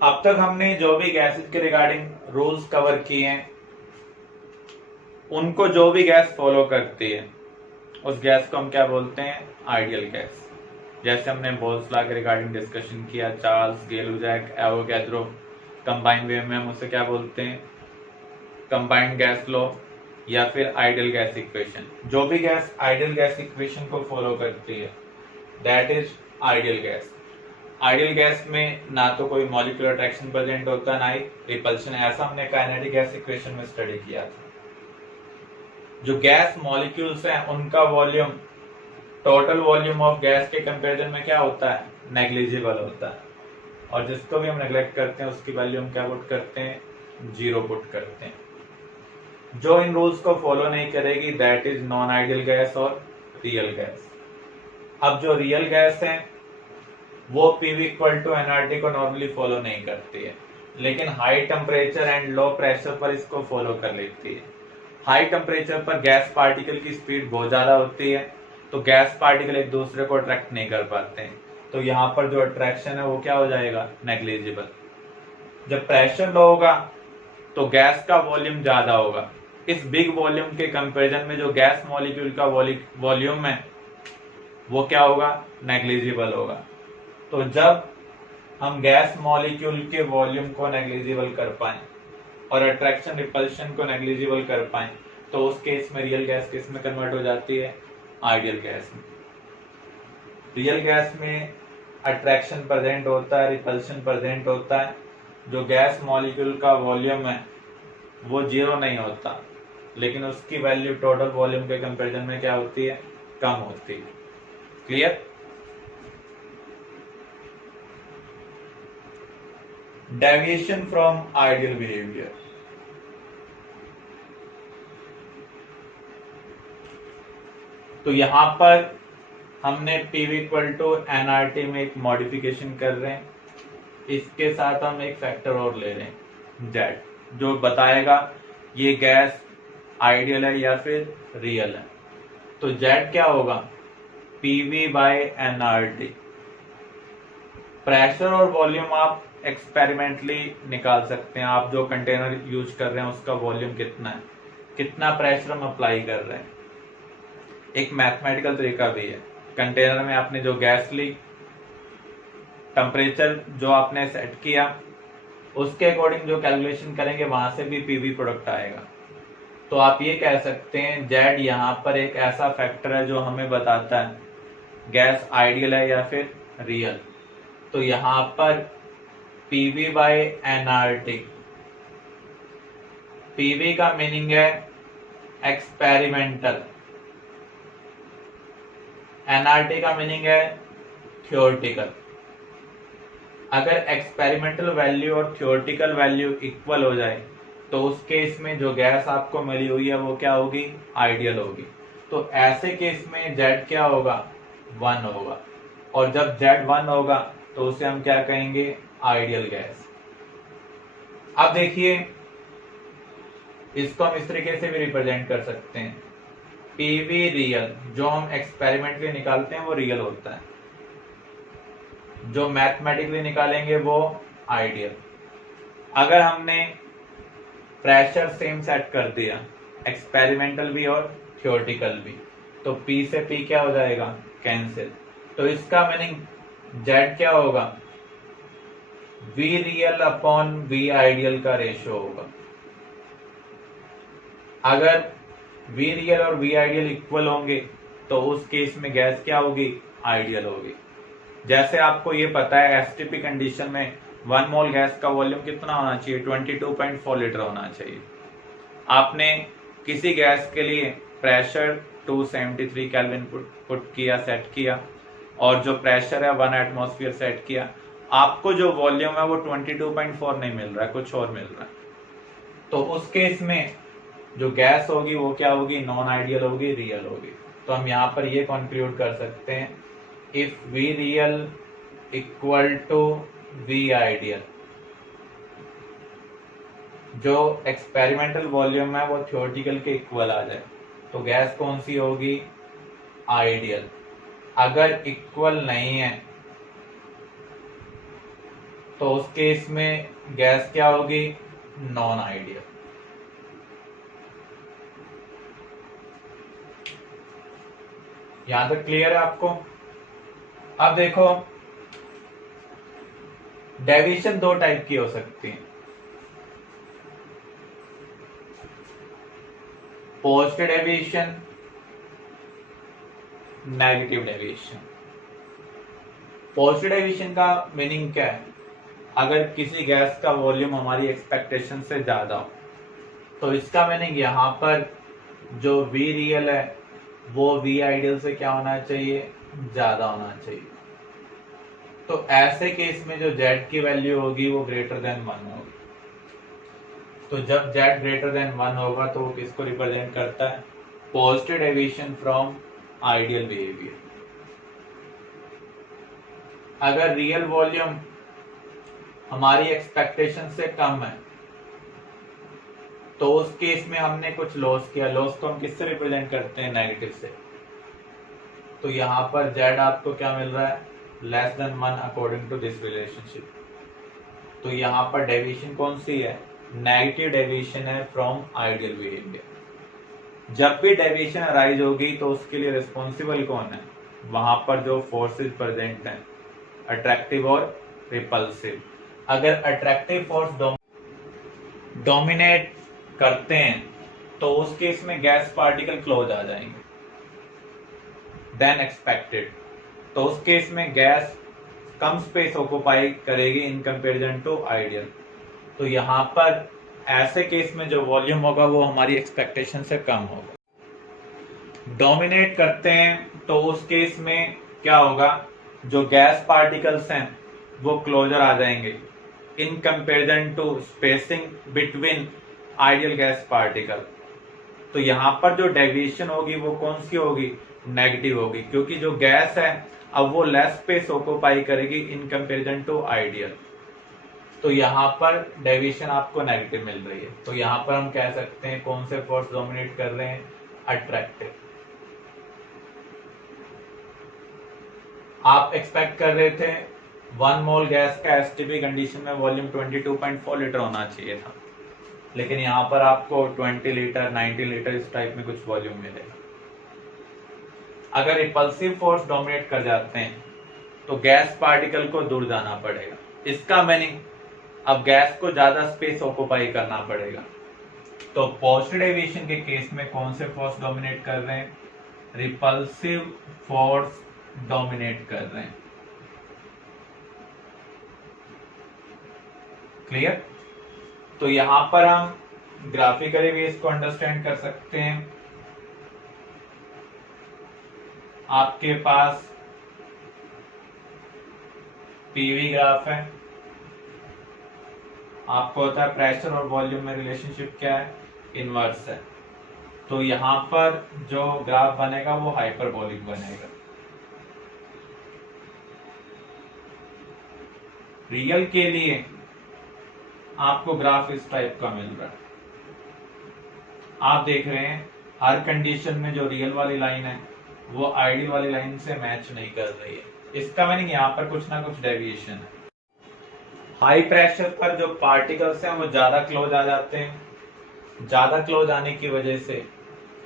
अब तक हमने जो भी गैसेस के रिगार्डिंग रूल्स कवर किए हैं, उनको जो भी गैस फॉलो करती है उस गैस को हम क्या बोलते हैं? Ideal gas. जैसे हमने बोल्स लॉ के रिगार्डिंग डिस्कशन किया, चार्ल्स, गेलुजैक, एवोगैड्रो कंबाइंड वे में हम उसे क्या बोलते हैं? कंबाइंड गैस लॉ या फिर आइडियल गैस इक्वेशन। जो भी गैस आइडियल गैस इक्वेशन को फॉलो करती है that is ideal gas. Ideal gas में ना तो कोई मॉलिक्यूलर अट्रैक्शन प्रेजेंट होता, ना ही रिपल्शन। ऐसा हमने काइनेटिक गैस इक्वेशन में स्टडी किया था। जो गैस मॉलिक्यूल्स हैं उनका volume total volume of gas के कंपैरिजन में क्या होता है? नेग्लिजिबल होता है। और जिसको भी हम नेग्लेक्ट करते हैं उसकी वैल्यू हम क्या पुट करते हैं? 0 पुट करते हैं। जो इन रूल्स को फॉलो नहीं करेगी that is non ideal gas और रियल गैस। अब जो रियल गैस है वो पीवी इक्वल टू एनआरटी को नॉर्मली फॉलो नहीं करती है, लेकिन high temperature and low pressure पर इसको फॉलो कर लेती है। हाई टेम्परेचर पर गैस पार्टिकल की स्पीड बहुत ज्यादा होती है, तो गैस पार्टिकल एक दूसरे को अट्रैक्ट नहीं कर पाते हैं, तो यहाँ पर जो अट्रैक्शन है वो क्या हो जाएगा? नेग्लिजिबल। जब प्रेशर लो होगा तो गैस का वॉल्यूम ज्यादा होगा। इस बिग वॉल्यूम के कंपैरिजन में जो गैस मॉलिक्यूल का वॉल्यूम है वो क्या होगा? नेग्लिजिबल होगा। तो जब हम गैस मॉलिक्यूल के वॉल्यूम को नेग्लिजिबल कर पाए और अट्रैक्शन रिपल्शन को नेग्लिजिबल कर पाए तो उस केस में रियल गैस किस में कन्वर्ट हो जाती है? आइडियल गैस में। रियल गैस में अट्रैक्शन प्रेजेंट होता है, रिपल्शन प्रेजेंट होता है। जो गैस मॉलिक्यूल का वॉल्यूम है वो 0 नहीं होता, लेकिन उसकी वैल्यू टोटल वॉल्यूम के कंपैरिजन में क्या होती है? कम होती है। Clear? Deviation from ideal behaviour. तो यहां पर हमने पीवी इक्वल टू एनआरटी में एक मॉडिफिकेशन कर रहे हैं। इसके साथ हम एक फैक्टर और ले रहे हैं जेड, जो बताएगा ये गैस आइडियल है या फिर रियल है। तो जेड क्या होगा? PV by NRT. प्रेशर और वॉल्यूम आप एक्सपेरिमेंटली निकाल सकते हैं। आप जो कंटेनर यूज कर रहे हैं उसका वॉल्यूम कितना है, कितना प्रेशर हम अप्लाई कर रहे हैं। एक मैथमेटिकल तरीका भी है। कंटेनर में आपने जो गैस ली, टेम्परेचर जो आपने सेट किया, उसके अकॉर्डिंग जो कैलकुलेशन करेंगे वहां से भी पीवी प्रोडक्ट आएगा। तो आप ये कह सकते हैं जेड यहाँ पर एक ऐसा फैक्टर है जो हमें बताता है गैस आइडियल है या फिर रियल। तो यहाँ पर पीवी बाय एनआरटी, पीवी का मीनिंग है एक्सपेरिमेंटल, एनआरटी का मीनिंग है थ्योरेटिकल। अगर एक्सपेरिमेंटल वैल्यू और थ्योरेटिकल वैल्यू इक्वल हो जाए तो उस केस में जो गैस आपको मिली हुई है वो क्या होगी? आइडियल होगी। तो ऐसे केस में जेड क्या होगा? 1 होगा। और जब जेड 1 होगा तो उसे हम क्या कहेंगे? Ideal gas. अब देखिए, इसको हम इस तरीके से भी रिप्रेजेंट कर सकते हैं, पीवी रियल। जो हम एक्सपेरिमेंटली निकालते हैं वो रियल होता है, जो मैथमेटिकली निकालेंगे वो आइडियल। अगर हमने प्रेशर सेम सेट कर दिया, एक्सपेरिमेंटल भी और थ्योरेटिकल भी, तो P से P क्या हो जाएगा? कैंसिल। तो इसका मीनिंग जेड क्या होगा? V real upon V ideal का रेशियो होगा। अगर V रियल और V आइडियल इक्वल होंगे तो उस केस में गैस क्या होगी? आइडियल होगी। जैसे आपको ये पता है एसटीपी कंडीशन में 1 मोल गैस का वॉल्यूम कितना होना चाहिए? 22.4 लीटर होना चाहिए। आपने किसी गैस के लिए प्रेशर 273 केल्विन पुट किया, सेट किया, और जो प्रेशर है 1 एटमॉस्फेयर सेट किया, आपको जो वॉल्यूम है वो 22.4 नहीं मिल रहा है, कुछ और मिल रहा है। तो उस केस में जो गैस होगी वो क्या होगी? नॉन आइडियल होगी, रियल होगी। तो हम यहाँ पर ये कंक्लूड कर सकते हैं, if V real equal to V ideal, जो एक्सपेरिमेंटल वॉल्यूम है वो थ्योरेटिकल के इक्वल आ जाए तो गैस कौन सी होगी? आइडियल। अगर इक्वल नहीं है तो उस केस में गैस क्या होगी, नॉन आइडियल। यहां तक क्लियर है आपको? अब देखो डेविएशन दो टाइप की हो सकती है, positive deviation, negative deviation. Positive deviation का मीनिंग क्या है, अगर किसी गैस का वॉल्यूम हमारी एक्सपेक्टेशन से ज्यादा हो तो इसका मीनिंग यहाँ पर जो वी रियल है वो वी आइडियल से क्या होना चाहिए, ज्यादा होना चाहिए। तो ऐसे केस में जो जेड की वैल्यू होगी वो ग्रेटर देन 1 होगी। तो जब जेड ग्रेटर देन 1 होगा तो वो किसको रिप्रेजेंट करता है, positive deviation from ideal behaviour. अगर रियल वॉल्यूम हमारी एक्सपेक्टेशन से कम है तो उस केस में हमने कुछ लॉस किया, लॉस को हम किससे रिप्रेजेंट करते हैं, नेगेटिव से। तो यहाँ पर जेड आपको क्या मिल रहा है, less than 1 according to this relationship. तो यहाँ पर डेविएशन कौन सी है, नेगेटिव डेविएशन है फ्रॉम आइडियल बिहेवियर। जब भी डेविएशन अराइज होगी तो उसके लिए रिस्पॉन्सिबल कौन है, वहां पर जो फोर्सेस प्रेजेंट हैं, अट्रैक्टिव और रिपल्सिव। अगर अट्रैक्टिव फोर्स डोमिनेट करते हैं तो उस केस में गैस पार्टिकल क्लोज आ जाएंगे देन एक्सपेक्टेड। तो उस केस में गैस कम स्पेस ऑक्युपाई करेगी इन कंपैरिजन टू आइडियल। तो यहाँ पर ऐसे केस में जो वॉल्यूम होगा वो हमारी एक्सपेक्टेशन से कम होगा। डोमिनेट करते हैं तो उस केस में क्या होगा, जो गैस पार्टिकल्स हैं वो क्लोजर आ जाएंगे in comparison to spacing between ideal gas particle. तो यहाँ पर जो डेविएशन होगी वो कौन सी होगी, नेगेटिव होगी, क्योंकि जो गैस है अब वो लेस स्पेस ऑक्युपाई करेगी इन कंपैरिजन टू आइडियल। तो यहाँ पर डेविएशन आपको नेगेटिव मिल रही है। तो यहाँ पर हम कह सकते हैं कौन से फोर्स डोमिनेट कर रहे हैं, अट्रैक्टिव। आप एक्सपेक्ट कर रहे थे 1 मोल गैस का एसटीपी कंडीशन में वॉल्यूम 22.4 लीटर होना चाहिए था, लेकिन यहाँ पर आपको 20 लीटर 90 लीटर इस टाइप में कुछ वॉल्यूम मिलेगा। अगर रिपल्सिव फोर्स डोमिनेट कर जाते हैं तो गैस पार्टिकल को दूर जाना पड़ेगा। इसका मीनिंग अब गैस को ज्यादा स्पेस ऑक्युपाई करना पड़ेगा। तो पॉजिटिव डेविएशन के केस में कौन से फोर्स डोमिनेट कर रहे हैं, रिपल्सिव फोर्स डोमिनेट कर रहे हैं। क्लियर? तो यहां पर हम ग्राफिकली भी इसको अंडरस्टैंड कर सकते हैं। आपके पास पीवी ग्राफ है, आपको पता है प्रेशर और वॉल्यूम में रिलेशनशिप क्या है, इनवर्स है। तो यहां पर जो ग्राफ बनेगा वो हाइपरबोलिक बनेगा। रियल के लिए आपको ग्राफ इस टाइप का मिल रहा है। आप देख रहे हैं हर कंडीशन में जो रियल वाली लाइन है वो आइडियल वाली लाइन से मैच नहीं कर रही है। इसका मीनिंग यहाँ पर कुछ ना कुछ डेविएशन है। हाई प्रेशर पर जो पार्टिकल्स हैं वो ज्यादा क्लोज आ जाते हैं, ज्यादा क्लोज आने की वजह से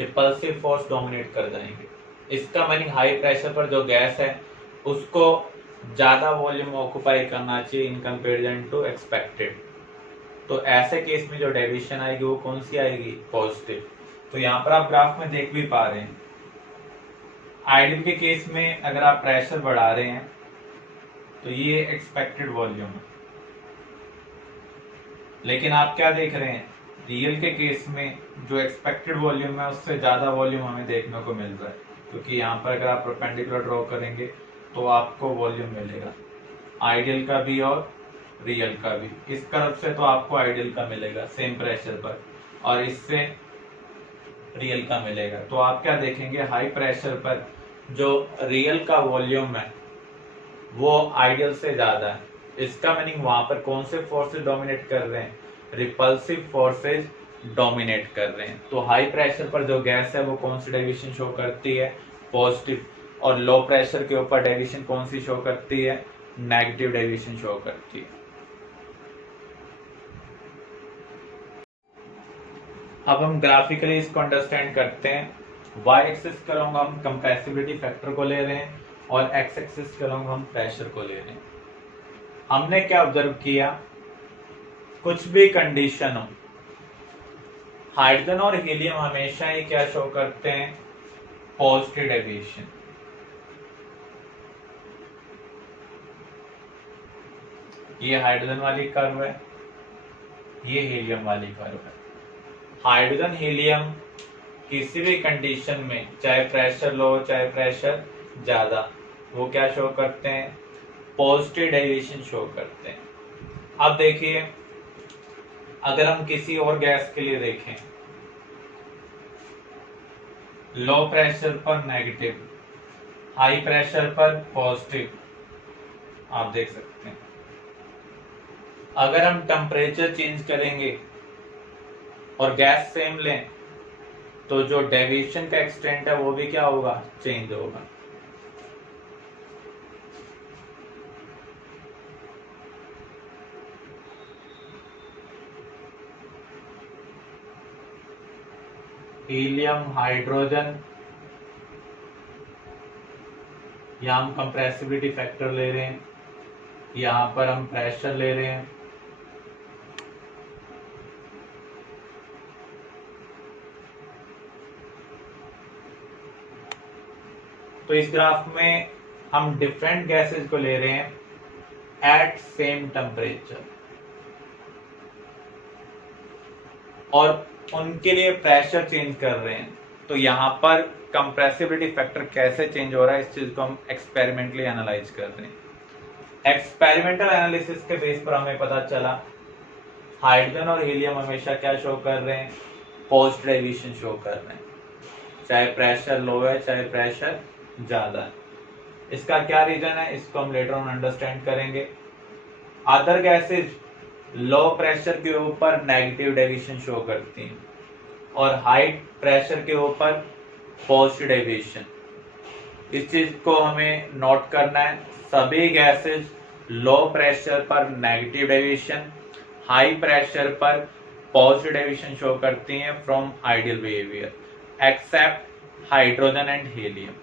रिपल्सिव फोर्स डोमिनेट कर जाएंगे। इसका मीनिंग हाई प्रेशर पर जो गैस है उसको ज्यादा वॉल्यूम ऑक्युपाई करना चाहिए इन कंपैरिजन टू एक्सपेक्टेड। तो ऐसे केस में जो डेविएशन आएगी वो कौन सी आएगी, पॉजिटिव। तो यहाँ पर आप ग्राफ में देख भी पा रहे हैं, आइडियल के केस में अगर आप प्रेशर बढ़ा रहे हैं तो ये एक्सपेक्टेड वॉल्यूम है, लेकिन आप क्या देख रहे हैं, रियल के केस में जो एक्सपेक्टेड वॉल्यूम है उससे ज्यादा वॉल्यूम हमें देखने को मिल रहा है, क्योंकि यहाँ पर अगर आप परपेंडिकुलर ड्रॉ करेंगे तो आपको वॉल्यूम मिलेगा आइडियल का भी और रियल का भी। इस तरफ से तो आपको आइडियल का मिलेगा सेम प्रेशर पर, और इससे रियल का मिलेगा। तो आप क्या देखेंगे, हाई प्रेशर पर जो रियल का वॉल्यूम है वो आइडियल से ज्यादा है। इसका मीनिंग वहां पर कौन से फोर्सेस डोमिनेट कर रहे हैं, रिपल्सिव फोर्सेस डोमिनेट कर रहे हैं। तो हाई प्रेशर पर जो गैस है वो कौन सी डेविएशन शो करती है, पॉजिटिव, और लो प्रेशर के ऊपर डेविएशन कौन सी शो करती है, नेगेटिव डेविएशन शो करती है। अब हम ग्राफिकली इसको अंडरस्टैंड करते हैं। वाई एक्सिस पर हम कंप्रेसिबिलिटी फैक्टर को ले रहे हैं और एक्स एक्सिस पर हम प्रेशर को ले रहे हैं। हमने क्या ऑब्जर्व किया, कुछ भी कंडीशन हो, हाइड्रोजन और हीलियम हमेशा ही क्या शो करते हैं, पॉजिटिव डेविएशन। ये हाइड्रोजन वाली कर्व है, ये हीलियम वाली कर्व है। हाइड्रोजन हीलियम किसी भी कंडीशन में, चाहे प्रेशर लो चाहे प्रेशर ज्यादा, वो क्या शो करते हैं, पॉजिटिव डेविएशन शो करते हैं। अब देखिए, अगर हम किसी और गैस के लिए देखें, लो प्रेशर पर नेगेटिव, हाई प्रेशर पर पॉजिटिव, आप देख सकते हैं। अगर हम टेम्परेचर चेंज करेंगे और गैस सेम लें तो जो डेविएशन का एक्सटेंट है वो भी क्या होगा, चेंज होगा। हीलियम, हाइड्रोजन, यहां हम कंप्रेसिबिलिटी फैक्टर ले रहे हैं, यहां पर हम प्रेशर ले रहे हैं। तो इस ग्राफ में हम डिफरेंट गैसेस को ले रहे हैं एट सेम टेम्परेचर और उनके लिए प्रेशर चेंज कर रहे हैं। तो यहां पर कंप्रेसिबिलिटी फैक्टर कैसे चेंज हो रहा है, इस चीज को हम एक्सपेरिमेंटली एनालाइज कर रहे हैं। एक्सपेरिमेंटल एनालिसिस के बेस पर हमें पता चला हाइड्रोजन और हीलियम हमेशा क्या शो कर रहे हैं, पॉजिटिव डेविएशन शो कर रहे हैं, चाहे प्रेशर लो है चाहे प्रेशर ज्यादा है। इसका क्या रीजन है, इसको हम लेटर ऑन अंडरस्टैंड करेंगे। अदर गैसेज लो प्रेशर के ऊपर नेगेटिव डेविएशन शो करती हैं और हाई प्रेशर के ऊपर पॉजिटिव डेविएशन। इस चीज को हमें नोट करना है, सभी गैसेज लो प्रेशर पर नेगेटिव डेविएशन, हाई प्रेशर पर पॉजिटिव डेविएशन शो करती हैं from ideal behaviour except hydrogen and helium.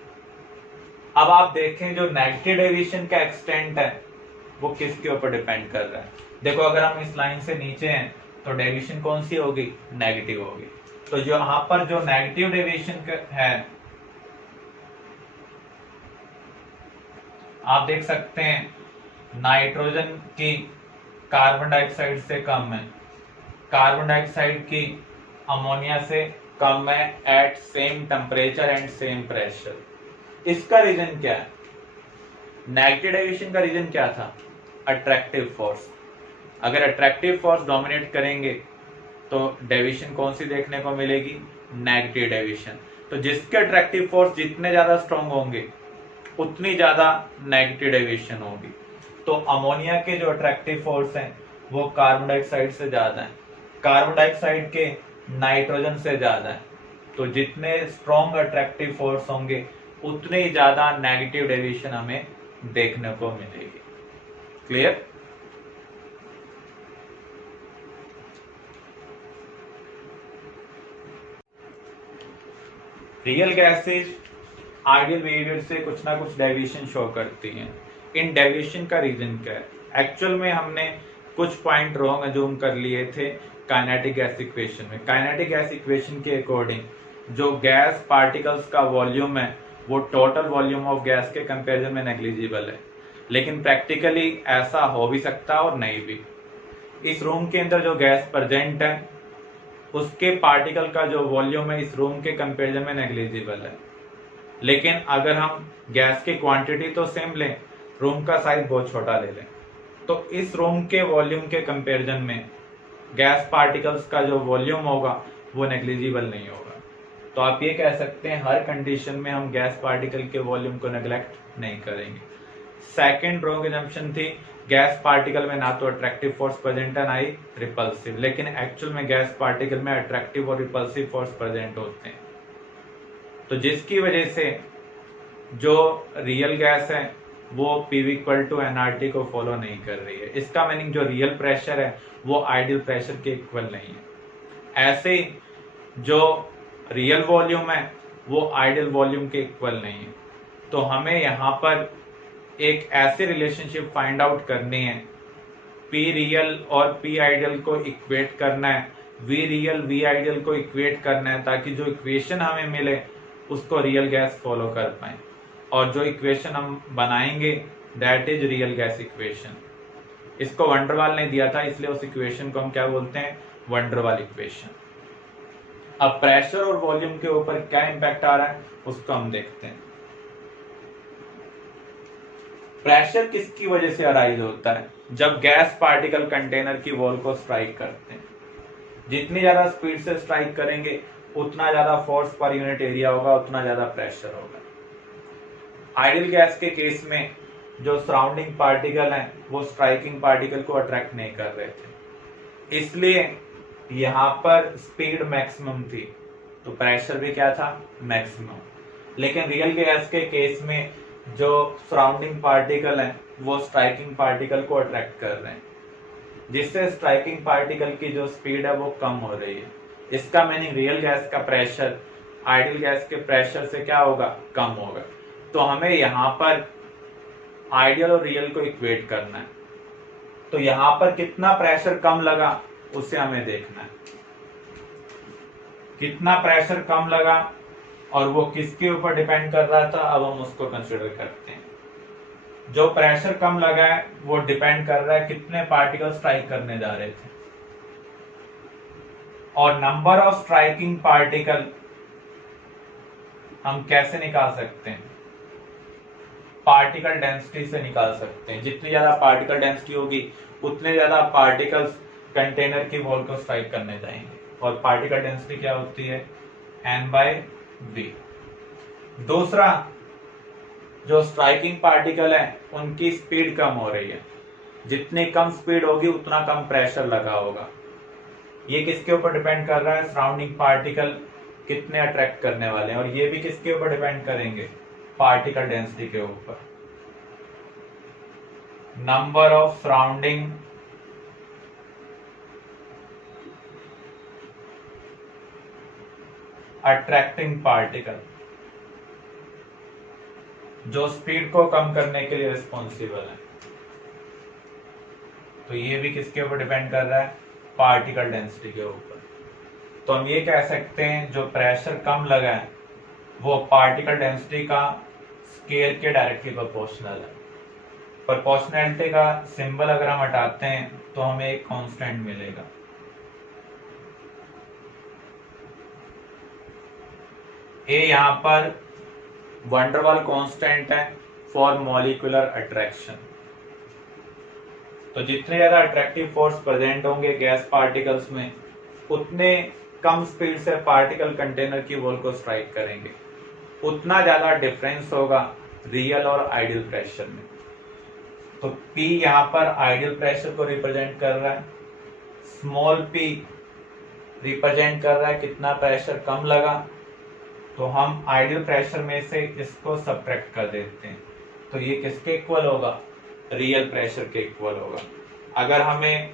अब आप देखें जो नेगेटिव डेविएशन का एक्सटेंट है वो किसके ऊपर डिपेंड कर रहा है। देखो, अगर हम इस लाइन से नीचे हैं तो डेविएशन कौन सी होगी, नेगेटिव होगी। तो जो यहां पर जो नेगेटिव डेविएशन है, आप देख सकते हैं नाइट्रोजन की कार्बन डाइऑक्साइड से कम है, कार्बन डाइऑक्साइड की अमोनिया से कम है at same temperature and same pressure. इसका रीजन क्या है, नेगेटिव डेविएशन का रीजन क्या था, अट्रैक्टिव फोर्स। अगर अट्रैक्टिव फोर्स डोमिनेट करेंगे तो डेविएशन कौन सी देखने को मिलेगी, नेगेटिव डेविएशन। तो जिसके अट्रैक्टिव फोर्स जितने ज्यादा स्ट्रॉन्ग होंगे उतनी ज्यादा नेगेटिव डेविएशन होगी। तो अमोनिया के जो अट्रैक्टिव फोर्स हैं वो कार्बन डाइऑक्साइड से ज्यादा है, कार्बन डाइऑक्साइड के नाइट्रोजन से ज्यादा है। तो जितने स्ट्रॉन्ग अट्रैक्टिव फोर्स होंगे उतने ही ज्यादा नेगेटिव डेविएशन हमें देखने को मिलेगी। Clear? Real gases ideal behaviour से कुछ ना कुछ डेविएशन शो करती हैं। इन डेविएशन का रीजन क्या है, एक्चुअल में हमने कुछ पॉइंट रॉन्ग अज्यूम कर लिए थे काइनेटिक गैस इक्वेशन में। काइनेटिक गैस इक्वेशन के अकॉर्डिंग जो गैस पार्टिकल्स का वॉल्यूम है वो टोटल वॉल्यूम ऑफ गैस के कंपैरिजन में नेग्लिजिबल है, लेकिन प्रैक्टिकली ऐसा हो भी सकता है और नहीं भी। इस रूम के अंदर जो गैस प्रेजेंट है उसके पार्टिकल का जो वॉल्यूम है इस रूम के कंपैरिजन में नेग्लिजिबल है, लेकिन अगर हम गैस की क्वांटिटी तो सेम लें, रूम का साइज बहुत छोटा ले लें, तो इस रूम के वॉल्यूम के कंपैरिजन में गैस पार्टिकल्स का जो वॉल्यूम होगा वो नेग्लिजिबल नहीं होगा। तो आप ये कह सकते हैं हर कंडीशन में हम गैस पार्टिकल के वॉल्यूम को नेग्लेक्ट नहीं करेंगे। सेकेंड रॉन्ग असम्पशन थी गैस पार्टिकल में ना तो अट्रैक्टिव फोर्स प्रेजेंट है ना ही रिपल्सिव, लेकिन एक्चुअल में गैस पार्टिकल में अट्रैक्टिव और रिपल्सिव फोर्स प्रेजेंट होते हैं। तो जिसकी वजह से जो रियल गैस है वो PV इक्वल टू nRT को फॉलो नहीं कर रही है। इसका मीनिंग जो रियल प्रेशर है वो आइडियल प्रेशर के इक्वल नहीं है। ऐसे ही जो रियल वॉल्यूम है वो आइडियल वॉल्यूम के इक्वल नहीं है। तो हमें यहाँ पर एक ऐसे रिलेशनशिप फाइंड आउट करनी है, पी रियल और पी आइडियल को इक्वेट करना है, वी रियल वी आइडियल को इक्वेट करना है, ताकि जो इक्वेशन हमें मिले उसको रियल गैस फॉलो कर पाए। और जो इक्वेशन हम बनाएंगे that is real gas equation. इसको वंडरवाल ने दिया था, इसलिए उस इक्वेशन को हम क्या बोलते हैं, वंडरवाल इक्वेशन। अब प्रेशर और वॉल्यूम के ऊपर क्या इंपैक्ट आ रहा है उसको हम देखते हैं। प्रेशर किसकी वजह से अराइज होता है, जब गैस पार्टिकल कंटेनर की वॉल को स्ट्राइक करते हैं। जितनी ज्यादा स्पीड से स्ट्राइक करेंगे उतना ज्यादा फोर्स पर यूनिट एरिया होगा, उतना ज्यादा प्रेशर होगा। आइडियल गैस के केस में जो सराउंडिंग पार्टिकल हैं वो स्ट्राइकिंग पार्टिकल को अट्रैक्ट नहीं कर रहे थे, इसलिए यहाँ पर स्पीड मैक्सिमम थी, तो प्रेशर भी क्या था, मैक्सिमम। लेकिन रियल गैस के केस में जो सराउंडिंग पार्टिकल हैं वो स्ट्राइकिंग पार्टिकल को अट्रैक्ट कर रहे हैं, जिससे स्ट्राइकिंग पार्टिकल की जो स्पीड है वो कम हो रही है। इसका मीनिंग रियल गैस का प्रेशर आइडियल गैस के प्रेशर से क्या होगा, कम होगा। तो हमें यहाँ पर आइडियल और रियल को इक्वेट करना है। तो यहाँ पर कितना प्रेशर कम लगा उसे हमें देखना है, कितना प्रेशर कम लगा और वो किसके ऊपर डिपेंड कर रहा था, अब हम उसको कंसिडर करते हैं। जो प्रेशर कम लगा है वो डिपेंड कर रहा है कितने पार्टिकल स्ट्राइक करने जा रहे थे, और नंबर ऑफ स्ट्राइकिंग पार्टिकल हम कैसे निकाल सकते हैं, पार्टिकल डेंसिटी से निकाल सकते हैं। जितनी ज्यादा पार्टिकल डेंसिटी होगी उतने ज्यादा पार्टिकल्स कंटेनर की वॉल को स्ट्राइक करने जाएंगे, और पार्टिकल डेंसिटी क्या होती है, n/v। दूसरा, जो स्ट्राइकिंग पार्टिकल है उनकी स्पीड कम हो रही है, जितनी कम स्पीड होगी उतना कम प्रेशर लगा होगा। ये किसके ऊपर डिपेंड कर रहा है, सराउंडिंग पार्टिकल कितने अट्रैक्ट करने वाले हैं, और ये भी किसके ऊपर डिपेंड करेंगे, पार्टिकल डेंसिटी के ऊपर। Number of surrounding attracting particle, जो स्पीड को कम करने के लिए रिस्पॉन्सिबल है। तो ये भी किसके ऊपर डिपेंड कर रहा है, पार्टिकल डेंसिटी के ऊपर। तो हम ये कह सकते हैं जो प्रेशर कम लगा है वो पार्टिकल डेंसिटी का स्केयर के डायरेक्टली प्रोपोर्शनल है। प्रोपोर्शनैलिटी का सिंबल अगर हम हटाते हैं तो हमें एक कांस्टेंट मिलेगा। ए यहाँ पर वंडरवाल कांस्टेंट है फॉर मॉलिक्यूलर अट्रैक्शन। तो जितने ज्यादा अट्रैक्टिव फोर्स प्रेजेंट होंगे गैस पार्टिकल्स में, उतने कम स्पीड से पार्टिकल कंटेनर की वॉल को स्ट्राइक करेंगे, उतना ज्यादा डिफरेंस होगा रियल और आइडियल प्रेशर में। तो P यहाँ पर आइडियल प्रेशर को रिप्रेजेंट कर रहा है, स्मॉल p रिप्रेजेंट कर रहा है कितना प्रेशर कम लगा। तो हम आइडियल प्रेशर में से इसको सब्ट्रैक्ट कर देते हैं, तो ये किसके इक्वल होगा, रियल प्रेशर के इक्वल होगा। अगर हमें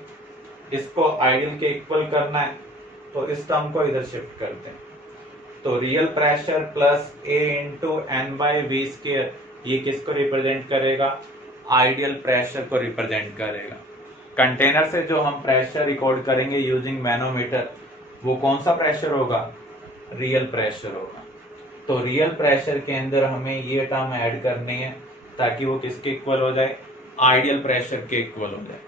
इसको आइडियल के इक्वल करना है तो इस टर्म को इधर शिफ्ट करते हैं, तो real pressure plus A into n/v², ये किसको रिप्रेजेंट करेगा, आइडियल प्रेशर को रिप्रेजेंट करेगा। कंटेनर से जो हम प्रेशर रिकॉर्ड करेंगे यूजिंग मैनोमीटर, वो कौन सा प्रेशर होगा, रियल प्रेशर होगा। तो रियल प्रेशर के अंदर हमें ये टर्म ऐड करनी है ताकि वो किसके इक्वल हो जाए, आइडियल प्रेशर के इक्वल हो जाए।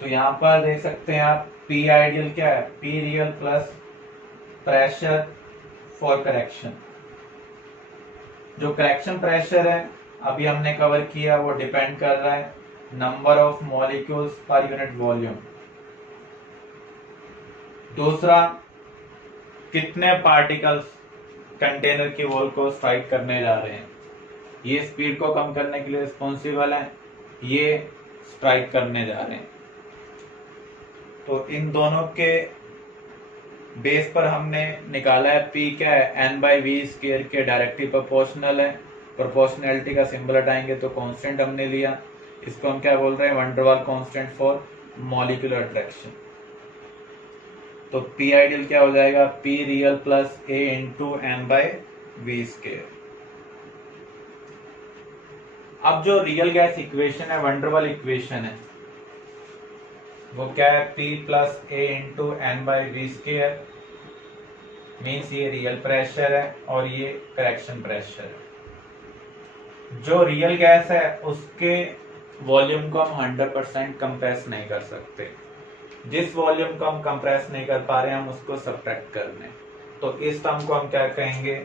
तो यहाँ पर देख सकते हैं आप, P आइडियल क्या है, P real plus pressure for correction. जो करेक्शन प्रेशर है अभी हमने कवर किया, वो डिपेंड कर रहा है number of molecules per unit volume. दूसरा, कितने पार्टिकल्स कंटेनर की वॉल को स्ट्राइक करने जा रहे हैं, ये स्पीड को कम करने के लिए रिस्पॉन्सिबल है, ये स्ट्राइक करने जा रहे हैं। तो इन दोनों के बेस पर हमने निकाला है P क्या है, n/v² के डायरेक्टली प्रोपोर्शनल है। प्रोपोर्शनैलिटी का सिंबल हटाएंगे तो कांस्टेंट हमने लिया। इसको हम क्या बोल रहे हैं, van der Waal constant for molecular attraction. तो पी आइडियल क्या हो जाएगा, P real plus A into N by V square. अब जो रियल गैस इक्वेशन है, वैन डर वाल इक्वेशन है, वो क्या है, P plus A into N by V square. Means ये रियल प्रेशर है और ये करेक्शन प्रेशर है। जो रियल गैस है उसके वॉल्यूम को हम 100% कंप्रेस नहीं कर सकते। जिस वॉल्यूम को हम कंप्रेस नहीं कर पा रहे हैं हम उसको सब्ट्रैक्ट कर दें। तो इस टर्म को हम क्या कहेंगे,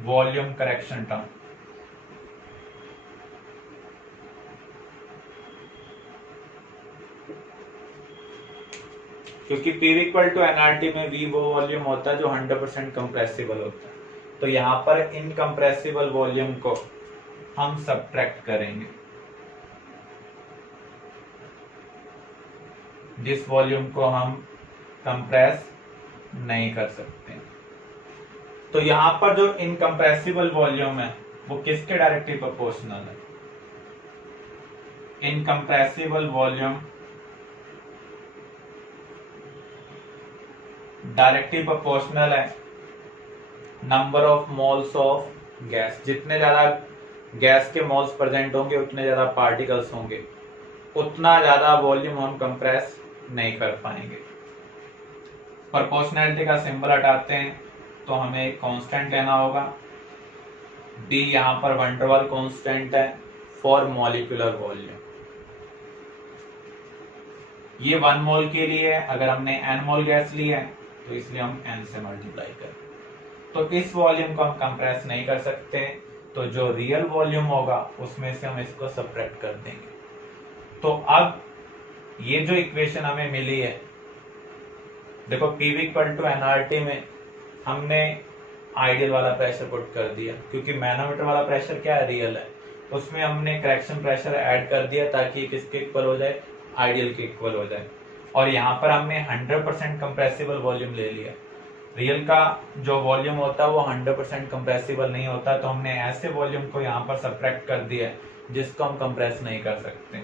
वॉल्यूम करेक्शन टर्म। क्योंकि P इक्वल टू एनआरटी में V वो वॉल्यूम होता है जो 100% कंप्रेसिबल होता है। तो यहां पर इनकंप्रेसिबल वॉल्यूम को हम सब्ट्रैक्ट करेंगे, जिस वॉल्यूम को हम कंप्रेस नहीं कर सकते। तो यहां पर जो इनकंप्रेसिबल वॉल्यूम है वो किसके डायरेक्टली प्रोपोर्शनल है, इनकंप्रेसिबल वॉल्यूम डायरेक्टली प्रोपोर्शनल है number of moles of gas. जितने ज्यादा गैस के मोल्स प्रेजेंट होंगे उतने ज्यादा पार्टिकल्स होंगे, उतना ज्यादा वॉल्यूम हम कंप्रेस नहीं कर पाएंगे। प्रोपोर्शनैलिटी का सिंबल हटाते हैं तो हमें एक कांस्टेंट लेना होगा। B यहां पर वैन डर वाल कांस्टेंट है फॉर मॉलिक्यूलर वॉल्यूम। ये 1 मोल के लिए है, अगर हमने n मोल गैस ली है तो इसलिए हम n से मल्टीप्लाई करें। तो इस वॉल्यूम को हम कंप्रेस नहीं कर सकते, तो जो रियल वॉल्यूम होगा उसमें से हम इसको सब्ट्रैक्ट कर देंगे। तो अब ये जो इक्वेशन हमें मिली है, देखो P इक्वल टू एनआरटी में हमने आइडियल वाला प्रेशर पुट कर दिया, क्योंकि मैनोमीटर वाला प्रेशर क्या है, रियल है। उसमें हमने करेक्शन प्रेशर ऐड कर दिया ताकि किसके इक्वल हो जाए, आइडियल के इक्वल हो जाए। और यहाँ पर हमने 100% कंप्रेसिबल वॉल्यूम ले लिया। रियल का जो वॉल्यूम होता है वो 100% कंप्रेसिबल नहीं होता, तो हमने ऐसे वॉल्यूम को यहाँ पर सब्ट्रैक्ट कर दिया जिसको हम कंप्रेस नहीं कर सकते।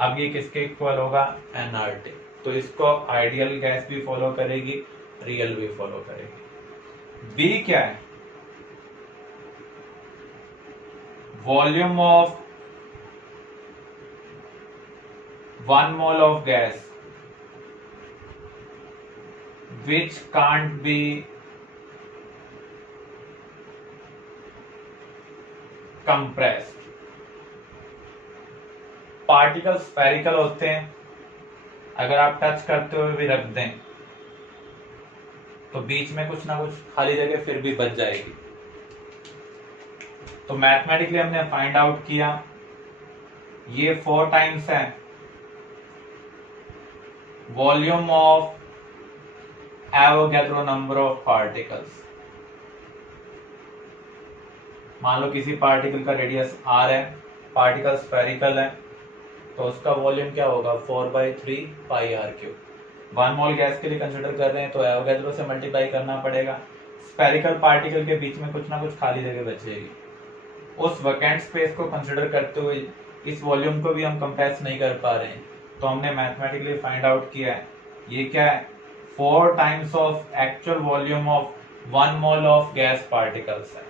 अब ये किसके इक्वल होगा, एनआरटी। तो इसको आइडियल गैस भी फॉलो करेगी, रियल भी फॉलो करेगी। बी क्या है, volume of 1 mole of gas which can't be compressed। Particle spherical होते हैं, अगर आप टच करते हुए भी रख दें तो बीच में कुछ ना कुछ खाली जगह फिर भी बच जाएगी। तो मैथमेटिकली हमने फाइंड आउट किया, ये 4 टाइम्स है volume of Avogadro number of particles. मान लो किसी पार्टिकल का रेडियस r है, पार्टिकल स्फेरिकल है, तो उसका वॉल्यूम क्या होगा, 4/3 पाई r क्यूब। 1 मोल गैस के लिए कंसिडर कर रहे हैं तो एवोगैड्रो से मल्टीप्लाई करना पड़ेगा। स्फेरिकल पार्टिकल के बीच में कुछ ना कुछ खाली जगह बचेगी, उस वैकेंट स्पेस को कंसिडर करते हुए इस वॉल्यूम को भी हम कंप्रेस नहीं कर पा रहे हैं। तो हमने मैथमेटिकली फाइंड आउट किया है, ये क्या है, 4 times of actual volume of 1 mole of gas particles है।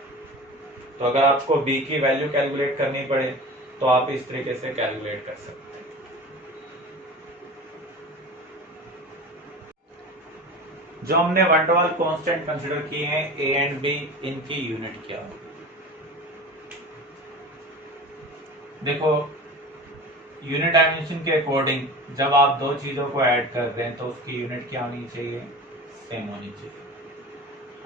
तो अगर आपको B की वैल्यू कैलकुलेट करनी पड़े तो आप इस तरीके से कैलकुलेट कर सकते हैं। जो हमने van der Waal constant consider किए हैं A एंड B, इनकी यूनिट क्या होगी। देखो यूनिट डायमेंशन के अकॉर्डिंग जब आप दो चीजों को ऐड कर रहे हैं तो उसकी यूनिट क्या होनी चाहिए, सेम होनी चाहिए।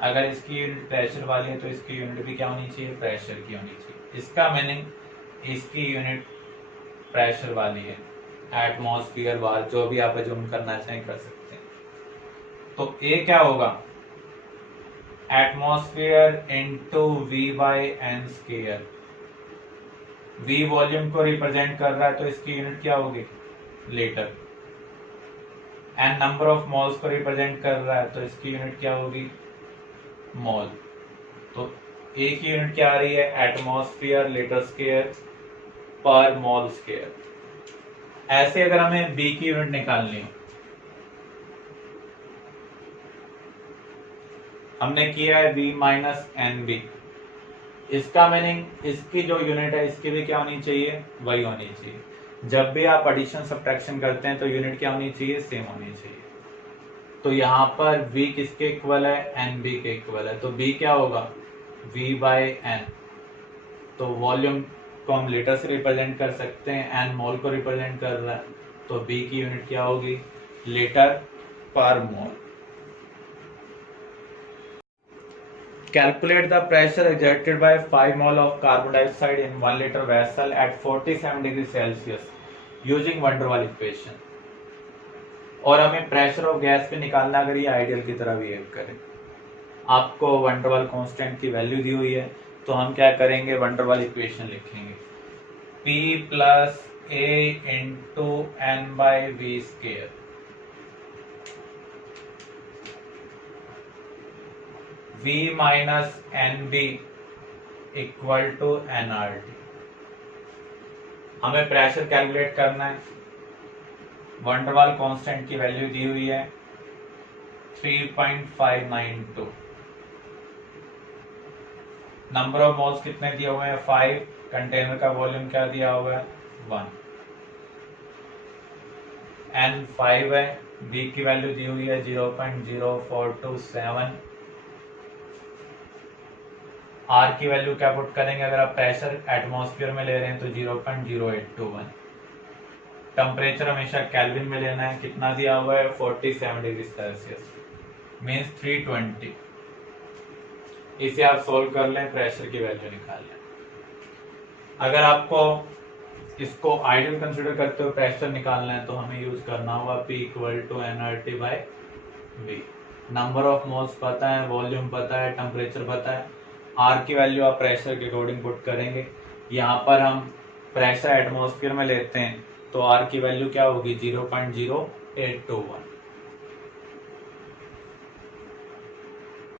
अगर इसकी यूनिट प्रेशर वाली है तो इसकी यूनिट भी क्या होनी चाहिए, प्रेशर की होनी चाहिए। इसका मीनिंग इसकी यूनिट प्रेशर वाली है, एटमॉस्फेयर बार, जो भी आप अज्यूम करना चाहें कर सकते हैं। तो ए क्या होगा, atmosphere into V/n²। V volume को रिप्रेजेंट कर रहा है तो इसकी यूनिट क्या होगी, litre. n number of moles को रिप्रेजेंट कर रहा है तो इसकी यूनिट क्या होगी, मोल। तो ए की यूनिट क्या आ रही है, एटमॉस्फेयर लीटर स्क्वायर पर मोल स्क्वायर। ऐसे अगर हमें बी की यूनिट निकालनी हो, हमने किया है v माइनस एन बी, इसका मीनिंग इसकी जो यूनिट है इसकी भी क्या होनी चाहिए, वही होनी चाहिए। जब भी आप एडिशन सब्ट्रैक्शन करते हैं तो यूनिट क्या होनी चाहिए, सेम होनी चाहिए। तो यहाँ पर v किसके इक्वल है, एन बी के इक्वल है, तो b क्या होगा, v बाय एन। तो वॉल्यूम को हम लीटर से रिप्रेजेंट कर सकते हैं, एन मोल को रिप्रेजेंट कर रहा है, तो b की यूनिट क्या होगी, लीटर पर मोल। Calculate the pressure exerted by 5 mole of carbon dioxide in 1 liter vessel at 47 degree Celsius using van der Waal equation। और हमें प्रेशर ऑफ गैस पे निकालना, अगर ये आइडियल की तरह बिहेव करे। आपको van der Waal कांस्टेंट की वैल्यू दी हुई है, तो हम क्या करेंगे, van der Waal इक्वेशन लिखेंगे, P plus A into N by V square, V minus N B equal to N R T. हमें प्रेशर कैलकुलेट करना है, van der Waal कांस्टेंट की वैल्यू दी हुई है 3.592, नंबर ऑफ मोल्स कितने दिए हुए हैं 5, कंटेनर का वॉल्यूम क्या दिया हुआ है 1, n 5 है, b की वैल्यू दी हुई है 0.0427, आर की वैल्यू क्या पुट करेंगे, अगर आप प्रेशर एटमॉस्फेयर में ले रहे हैं तो 0.0821, टेम्परेचर हमेशा केल्विन में लेना है, कितना दिया हुआ है 47 डिग्री सेल्सियस मीन्स 320। इसे आप सोल्व कर लें, प्रेशर की वैल्यू निकाल लें। अगर आपको इसको आइडियल कंसीडर करते हुए प्रेशर निकालना है तो हमें यूज करना होगा P equal to nRT by V। Number of moles पता है, वॉल्यूम पता है, टेम्परेचर पता है, R की वैल्यू आप प्रेशर के अकॉर्डिंग पुट करेंगे। यहाँ पर हम प्रेशर एटमॉस्फेयर में लेते हैं तो R की वैल्यू क्या होगी 0.0821।